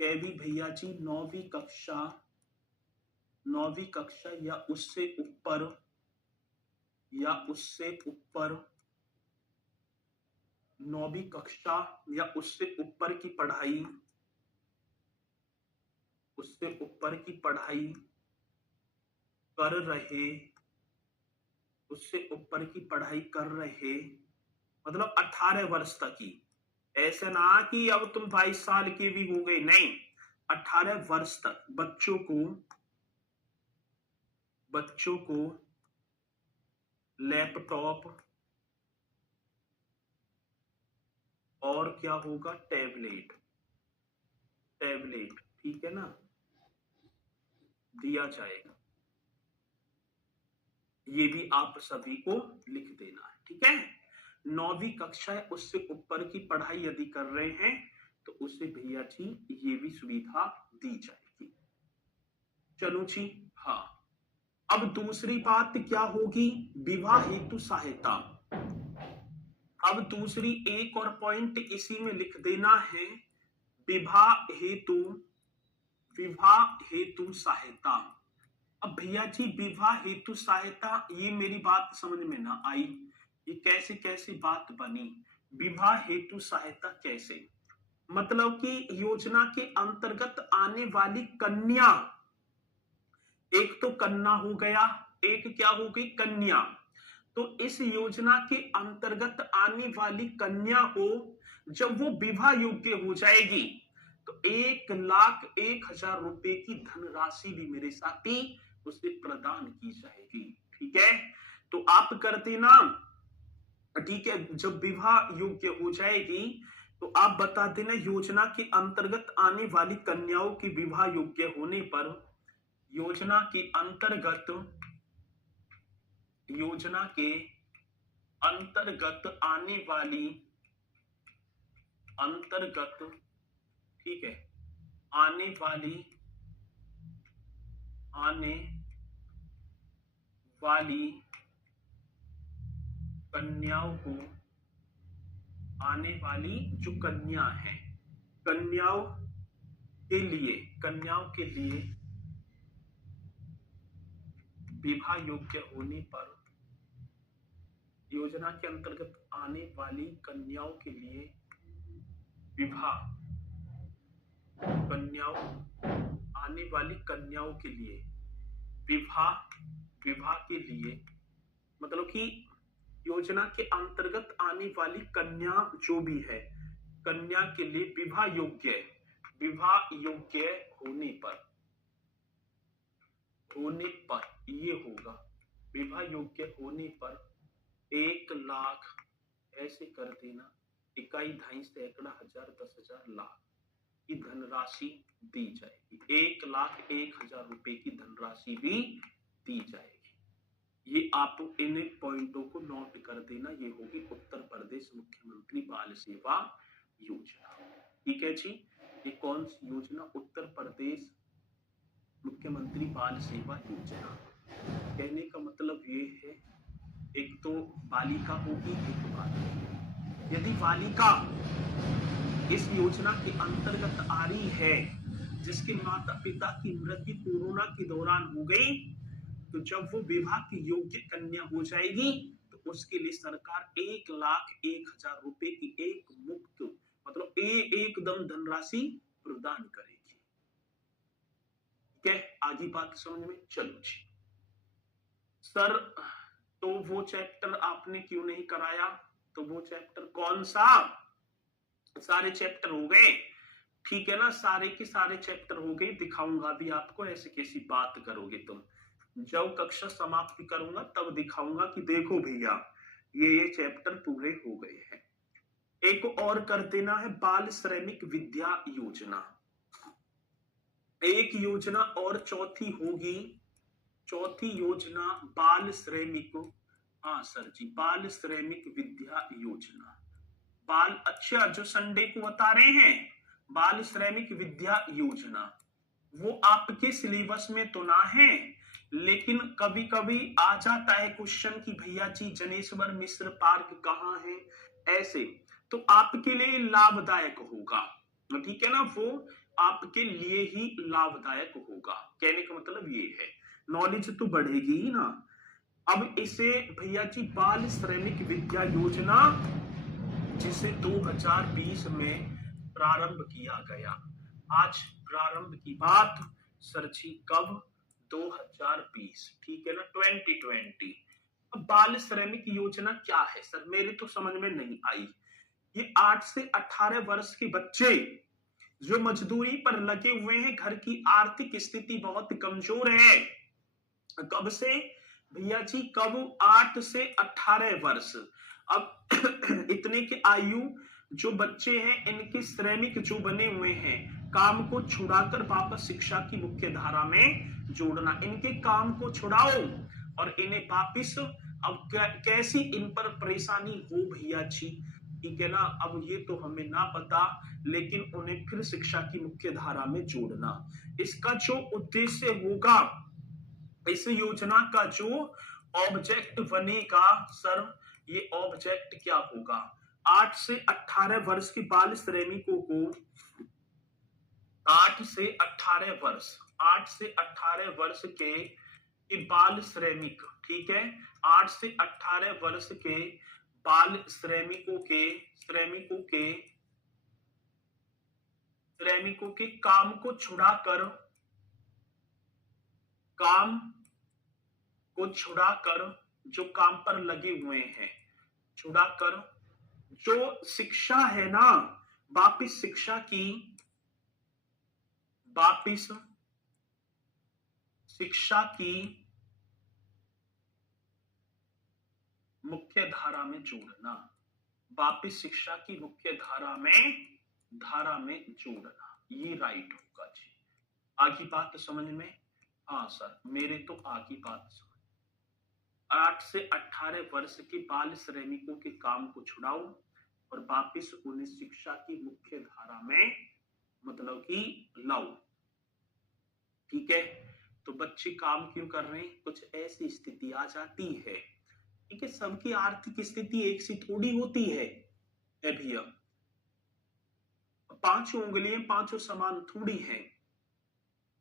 के भी भैया जी, 9वीं कक्षा या उससे ऊपर, 9वीं कक्षा या उससे ऊपर की पढ़ाई, उससे ऊपर की पढ़ाई कर रहे, उससे ऊपर की पढ़ाई कर रहे, मतलब 18 वर्ष तक की। ऐसे ना कि अब तुम 22 साल के भी हो गए, नहीं, 18 वर्ष तक बच्चों को लैपटॉप और क्या होगा, टैबलेट, ठीक है ना, दिया जाएगा। ये भी आप सभी को लिख देना है, ठीक है। 9वीं कक्षा है, उससे ऊपर की पढ़ाई यदि कर रहे हैं तो उसे भैया जी ये भी सुविधा दी जाएगी। चलो जी, हाँ। अब दूसरी बात क्या होगी, विवाह हेतु सहायता। अब दूसरी एक और पॉइंट इसी में लिख देना है, विवाह हेतु सहायता। अब भैया जी विवाह हेतु सहायता, ये मेरी बात समझ में ना आई, ये कैसे कैसे बात बनी, विवाह हेतु सहायता कैसे, मतलब कि योजना के अंतर्गत आने वाली कन्या, एक तो कन्या हो गया, एक क्या हो गई, कन्या। तो इस योजना के अंतर्गत आने वाली कन्या को जब वो विवाह योग्य हो जाएगी तो 1,01,000 रुपए की धनराशि भी मेरे साथी उसे प्रदान की जाएगी, ठीक है। तो आप करते ना, ठीक है, जब विवाह योग्य हो जाएगी तो आप बता देना, योजना के अंतर्गत आने वाली कन्याओं की विवाह योग्य होने पर, योजना के अंतर्गत आने वाली, ठीक है, आने वाली कन्याओं को, आने वाली जो कन्या है, कन्याओं के लिए विवाह योग्य होने पर, योजना के अंतर्गत आने वाली कन्याओं के लिए आने वाली कन्याओं के लिए विवाह के लिए, मतलब कि योजना के अंतर्गत आने वाली कन्या जो भी है, कन्या के लिए विवाह योग्य होने पर ये होगा, विवाह योग्य होने पर 1,00,000, ऐसे कर देना, इकाई, ढाई, सैकड़ा, हजार, 10,000, लाख की धनराशि दी जाएगी, 1,01,000 रुपए की धनराशि भी दी जाएगी। ये आप इन पॉइंटों को नोट कर देना, ये होगी उत्तर प्रदेश मुख्यमंत्री बाल सेवा योजना, ठीक है जी। ये कौन सी योजना, उत्तर प्रदेश मुख्यमंत्री बाल सेवा योजना। कहने का मतलब ये है, एक तो बालिका होगी, एक बालक। यदि बालिका इस योजना के अंतर्गत आ रही है, जिसके माता पिता की मृत्यु कोरोना के दौरान हो गई, तो जब वो विवाह की योग्य कन्या हो जाएगी तो उसके लिए सरकार 1,01,000 रुपए की एक मुफ्त, मतलब एकदम धनराशि प्रदान करेगी, ठीक है। आगे बात समझ में, चलो जी। सर तो वो चैप्टर आपने क्यों नहीं कराया, तो वो चैप्टर कौन सा, सारे चैप्टर हो गए, ठीक है ना, सारे के सारे चैप्टर हो गए, दिखाऊंगा भी आपको, ऐसे कैसी बात करोगे तुम, जब कक्षा समाप्ति करूंगा तब दिखाऊंगा कि देखो भैया ये चैप्टर पूरे हो गए हैं। एक और कर देना है, बाल श्रमिक विद्या योजना, एक योजना और चौथी होगी, चौथी योजना बाल श्रमिक, हाँ सर जी, बाल श्रमिक विद्या योजना, बाल, अच्छा जो संडे को बता रहे हैं बाल श्रमिक विद्या योजना, वो आपके सिलेबस में तो ना है, लेकिन कभी कभी आ जाता है क्वेश्चन कि भैया जी जनेश्वर मिश्र पार्क कहाँ है, ऐसे, तो आपके लिए लाभदायक होगा, ठीक है ना, वो आपके लिए ही लाभदायक होगा, कहने का मतलब ये है, नॉलेज तो बढ़ेगी ही ना। अब इसे भैया जी बाल श्रमिक विद्या योजना, जिसे 2020 में प्रारंभ किया गया, आज प्रारंभ की बात सर जी कब? 2020, ठीक है ना, 2020। अब बाल श्रमिक योजना क्या है सर? मेरे तो समझ में नहीं आई। ये 8 से 18 वर्ष के बच्चे जो मजदूरी पर लगे हुए हैं, घर की आर्थिक स्थिति बहुत कमजोर है। कब से भैया जी? कब? 8 से 18 वर्ष। अब इतने की आयु जो बच्चे हैं, इनके श्रमिक जो बने हुए हैं, काम को छुड़ाकर वापस शिक्षा की मुख्य धारा में जोड़ना। इनके काम को छुड़ाओ और इन्हें वापिस। अब कैसी इन पर परेशानी हो भैया जी, ठीक है ना, अब ये तो हमें ना पता, लेकिन उन्हें फिर शिक्षा की मुख्य धारा में जोड़ना। इसका जो उद्देश्य होगा, इस योजना का जो ऑब्जेक्ट बनेगा सर, ये ऑब्जेक्ट क्या होगा? 8 से 18 वर्ष के बाल श्रमिकों को 8 से 18 वर्ष, 8 से 18 वर्ष के बाल श्रमिक, ठीक है, 8 से 18 वर्ष के बाल श्रमिकों के काम को छुड़ाकर जो काम पर लगे हुए हैं, छुड़ाकर जो शिक्षा है ना, वापिस शिक्षा की मुख्य धारा में जोड़ना। वापिस शिक्षा की मुख्य धारा में जोड़ना, ये राइट होगा जी। आगे बात समझ में? हाँ सर, मेरे तो आगे बात समझ। 8 से 18 वर्ष के बाल श्रमिकों के काम को छुड़ाओ और वापिस उन्हें शिक्षा की मुख्य धारा में मतलब कि लाओ, ठीक है। तो बच्चे काम क्यों कर रहे हैं? कुछ ऐसी स्थिति आ जाती है, ठीक है, सबकी आर्थिक स्थिति एक सी थोड़ी होती है भैया। 5 उंगलियां 5 समान थोड़ी हैं।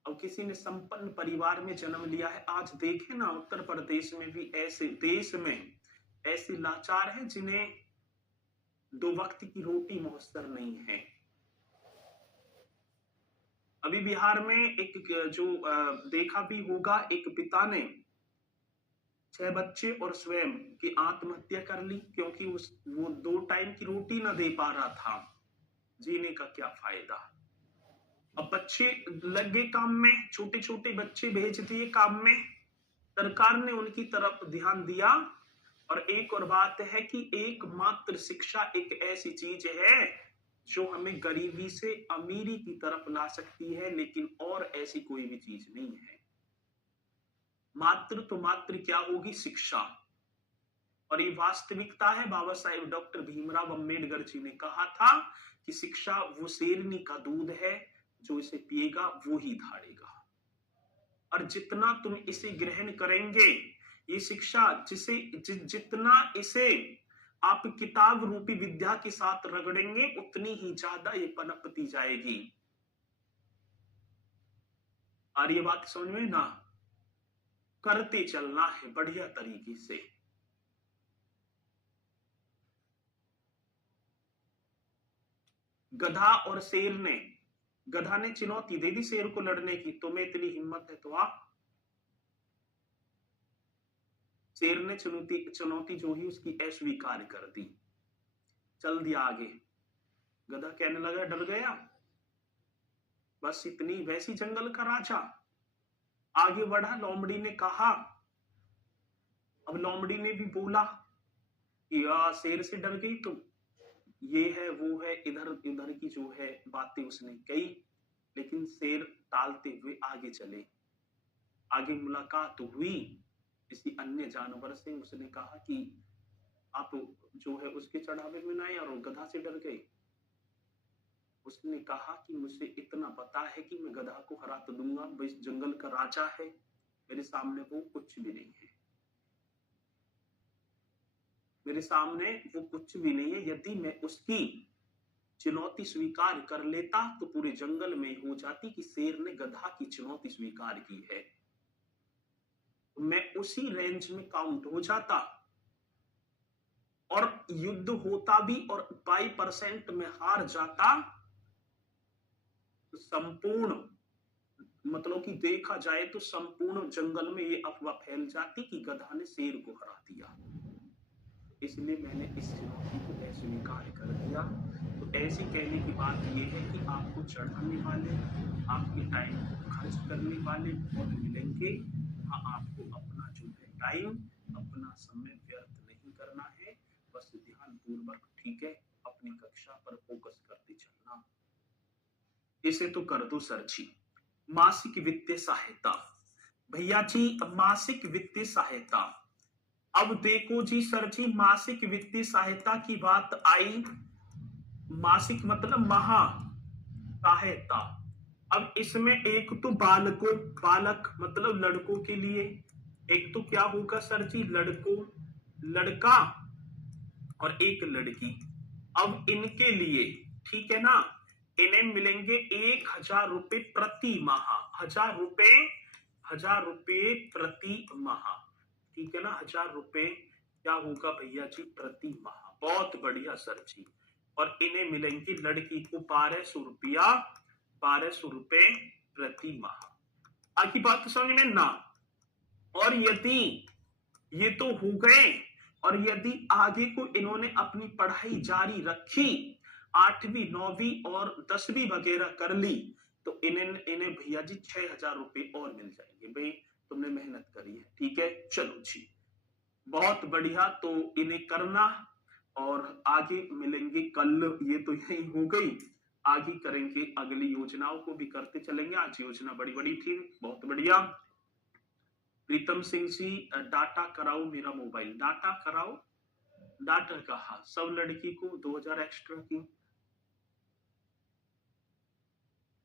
अब किसी ने संपन्न परिवार में जन्म लिया है, आज देखें ना उत्तर प्रदेश में भी ऐसे देश में ऐसे लाचार हैं जिन्हें 2 वक्त की रोटी मुयस्सर नहीं है। अभी बिहार में एक जो देखा भी होगा, एक पिता ने 6 बच्चे और स्वयं की आत्महत्या कर ली क्योंकि वो 2 टाइम की रोटी ना दे पा रहा था। जीने का क्या फायदा? अब बच्चे लगे काम में, छोटे छोटे बच्चे भेज दिए काम में, सरकार ने उनकी तरफ ध्यान दिया। और एक और बात है कि एकमात्र शिक्षा एक ऐसी चीज है जो हमें गरीबी से अमीरी की तरफ ला सकती है, लेकिन और ऐसी कोई भी चीज नहीं है। मात्र तो मात्र क्या होगी? शिक्षा। और ये वास्तविकता है। बाबा साहेब डॉक्टर भीमराव अंबेडकर जी ने कहा था कि शिक्षा वो शेरनी का दूध है, जो इसे पिएगा वो ही धाड़ेगा। और जितना तुम इसे ग्रहण करेंगे, ये शिक्षा जितना इसे आप किताब रूपी विद्या के साथ रगड़ेंगे, उतनी ही ज्यादा ये पनपती जाएगी। और ये बात समझ में ना? करते चलना है बढ़िया तरीके से। गधा ने चुनौती दे दी शेर को लड़ने की, तुम्हें इतनी हिम्मत है तो आप। शेर ने चुनौती जो ही उसकी अस्वीकार कर दी, चल दिया आगे। गधा कहने लगा डर गया, बस इतनी, वैसी जंगल का राजा। आगे बढ़ा, लोमड़ी ने कहा। अब लोमड़ी ने भी बोला कि शेर से डर गई तुम, ये है वो है, इधर उधर की जो है बातें उसने कही, लेकिन शेर टालते हुए आगे चले। आगे मुलाकात हुई किसी अन्य जानवर से, उसने कहा कि आप जो है उसके चढ़ावे में ना आए, और गधा से डर गए। उसने कहा कि मुझे इतना पता है कि मैं गधा को हरा तो दूंगा, वो इस जंगल का राजा है, मेरे सामने वो कुछ भी नहीं है, मेरे सामने वो कुछ भी नहीं है। यदि मैं उसकी चुनौती स्वीकार कर लेता तो पूरे जंगल में हो जाती कि शेर ने गधा की चुनौती स्वीकार की है, मैं उसी रेंज में काउंट हो जाता और युद्ध होता भी और 22% में हार जाता, संपूर्ण, मतलब कि देखा जाए तो संपूर्ण जंगल में ये अफवाह फैल जाती कि गधा ने शेर को हरा दिया। इसलिए मैंने इस चुनौती को अस्वीकार कर दिया। तो ऐसी कहने की बात ये है कि आपको चढ़ाने वाले, आपके टाइम को खर्च करने वाले बहुत मिलेंगे। हाँ, आपको अपना जो है टाइम, अपना समय व्यर्थ नहीं करना है। बस ध्यानपूर्वक, ठीक है, अपनी कक्षा पर फोकस करते चलना। इसे तो कर दो सर जी। मासिक वित्तीय सहायता, भैया जी मासिक वित्तीय सहायता। अब देखो जी सर जी, मासिक वित्तीय सहायता की बात आई। मासिक मतलब महा सहायता। अब इसमें एक तो बालकों, बालक मतलब लड़कों के लिए, एक तो क्या होगा सर जी, लड़कों, लड़का और एक लड़की। अब इनके लिए, ठीक है ना, इन्हें मिलेंगे 1,000 रुपए प्रति माह। 1,000 रुपए, 1,000 रुपए प्रति माह, ठीक है ना। 1,000 रुपए क्या होगा भैया जी, प्रति माह। बहुत बढ़िया सर जी। और इन्हें मिलेंगे लड़की को 1,200 रुपया, 1,200 रुपए प्रति माह। आगे बात समझ में ना। और यदि ये तो हो गए, और यदि आगे को इन्होंने अपनी पढ़ाई जारी रखी, 8वीं 9वीं और 10वीं वगैरह कर ली, तो इन्हें इन्हें भैया जी 6,000 रुपए और मिल जाएंगे। भाई तुमने मेहनत करी है, ठीक है, चलो जी, बहुत बढ़िया। तो इन्हें करना, और आगे मिलेंगे कल। ये तो यही हो गई, आगे करेंगे, अगली योजनाओं को भी करते चलेंगे। आज योजना बड़ी बड़ी थी, बहुत बढ़िया। प्रीतम सिंह जी, डाटा कराओ मेरा मोबाइल, डाटा कराओ, डाटा कहा, सब लड़की को 2,000 एक्स्ट्रा की।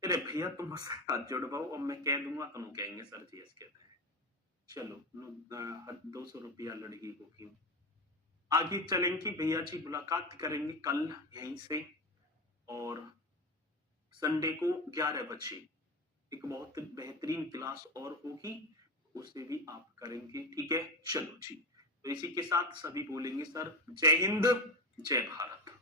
अरे भैया तुम बस हाथ जुड़वाओ, अब मैं कह दूंगा तो कहेंगे सर जी ऐसे कहते हैं। चलो 200 रुपया लड़की को क्यों। आगे चलेंगे भैया जी, मुलाकात करेंगे कल यहीं से, और संडे को 11 बजे एक बहुत बेहतरीन क्लास और होगी, उसे भी आप करेंगे, ठीक है। चलो जी, तो इसी के साथ सभी बोलेंगे सर जय हिंद, जय भारत।